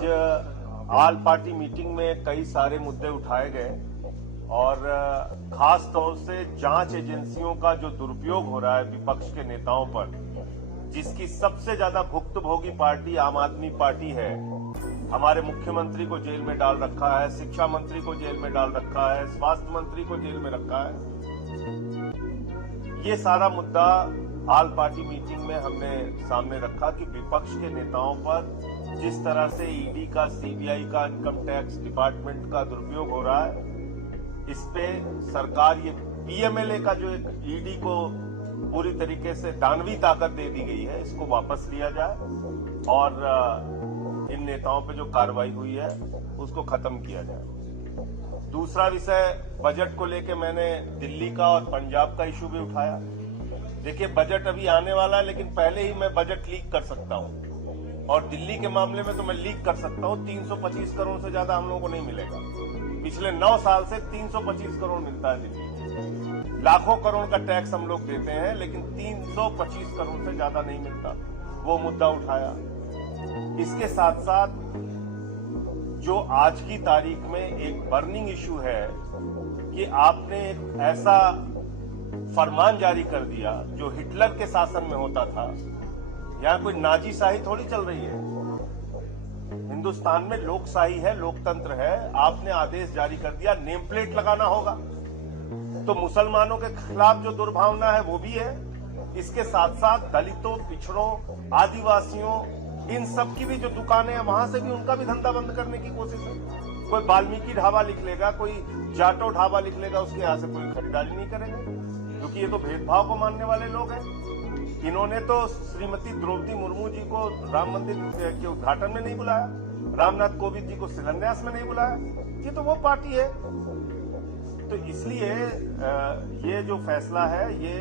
All party meeting में कई सारे मुद्दे उठाए गए और खास तौर से जांच एजेंसियों का जो दुरुपयोग हो रहा है विपक्ष के नेताओं पर, जिसकी सबसे ज्यादा भुक्तभोगी पार्टी आम आदमी पार्टी है। हमारे मुख्यमंत्री को जेल में डाल रखा है, शिक्षा मंत्री को जेल में डाल रखा है, स्वास्थ्य मंत्री को जेल में रखा है। ये सारा मुद्दा ऑल पार्टी मीटिंग में हमने सामने रखा कि विपक्ष के नेताओं पर जिस तरह से ईडी का, सीबीआई का, इनकम टैक्स डिपार्टमेंट का दुरुपयोग हो रहा है, इस पे सरकार ये पीएमएलए का जो एक ईडी को पूरी तरीके से दानवी ताकत दे दी गई है, इसको वापस लिया जाए और इन नेताओं पे जो कार्रवाई हुई है उसको खत्म किया जाए। दूसरा विषय बजट को लेके मैंने दिल्ली का और पंजाब का इशू भी उठाया। देखिए, बजट अभी आने वाला है, लेकिन पहले ही मैं बजट लीक कर सकता हूं और दिल्ली के मामले में तो मैं लीक कर सकता हूं। 325 करोड़ से ज्यादा हम लोगों को नहीं मिलेगा। पिछले 9 साल से 325 करोड़ मिलता है दिल्ली। लाखों करोड़ का टैक्स हम लोग देते हैं, लेकिन 325 करोड़ से ज्यादा नहीं मिलता। वो मुद्दा उठाया। इसके साथ साथ जो आज की तारीख में एक बर्निंग इशू है कि आपने एक ऐसा फरमान जारी कर दिया जो हिटलर के शासन में होता था। यहां कोई नाजीशाही थोड़ी चल रही है। हिंदुस्तान में लोकशाही है, लोकतंत्र है। आपने आदेश जारी कर दिया, नेम प्लेट लगाना होगा। तो मुसलमानों के खिलाफ जो दुर्भावना है वो भी है। इसके साथ साथ दलितों, पिछड़ों, आदिवासियों, इन सब की भी जो दुकानें हैं वहां से भी उनका भी धंधा बंद करने की कोशिश है। कोई वाल्मीकि ढाबा लिख लेगा, कोई जाटो ढाबा लिख लेगा, उसके यहां से कोई खरीदारी नहीं करेंगे, क्योंकि ये तो भेदभाव को मानने वाले लोग हैं। इन्होंने तो श्रीमती द्रौपदी मुर्मू जी को राम मंदिर के उद्घाटन में नहीं बुलाया, रामनाथ कोविंद जी को शिलान्यास में नहीं बुलाया। ये तो वो पार्टी है। तो इसलिए ये जो फैसला है ये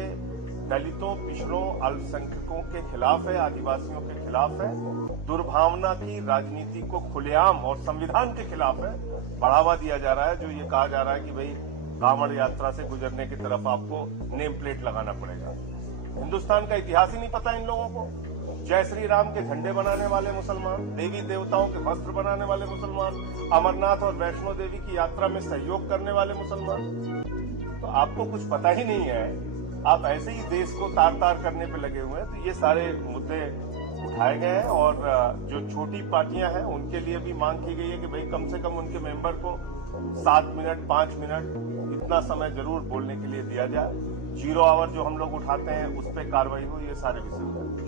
दलितों, पिछड़ों, अल्पसंख्यकों के खिलाफ है, आदिवासियों के खिलाफ है। दुर्भावना की राजनीति को खुलेआम और संविधान के खिलाफ है। बढ़ावा दिया जा रहा है। जो ये कहा जा रहा है कि भाई कांवड़ यात्रा से गुजरने की तरफ आपको नेम प्लेट लगाना पड़ेगा। हिंदुस्तान का इतिहास ही नहीं पता इन लोगों को। जय श्री राम के झंडे बनाने वाले मुसलमान, देवी देवताओं के वस्त्र बनाने वाले मुसलमान, अमरनाथ और वैष्णो देवी की यात्रा में सहयोग करने वाले मुसलमान। तो आपको कुछ पता ही नहीं है। आप ऐसे ही देश को तार तार करने पे लगे हुए हैं। तो ये सारे मुद्दे उठाए गए हैं और जो छोटी पार्टियां हैं उनके लिए भी मांग की गई है कि भाई कम से कम उनके मेंबर को 7 मिनट, 5 मिनट इतना समय जरूर बोलने के लिए दिया जाए। 0 आवर जो हम लोग उठाते हैं उस पर कार्रवाई हो। ये सारे विषय हैं।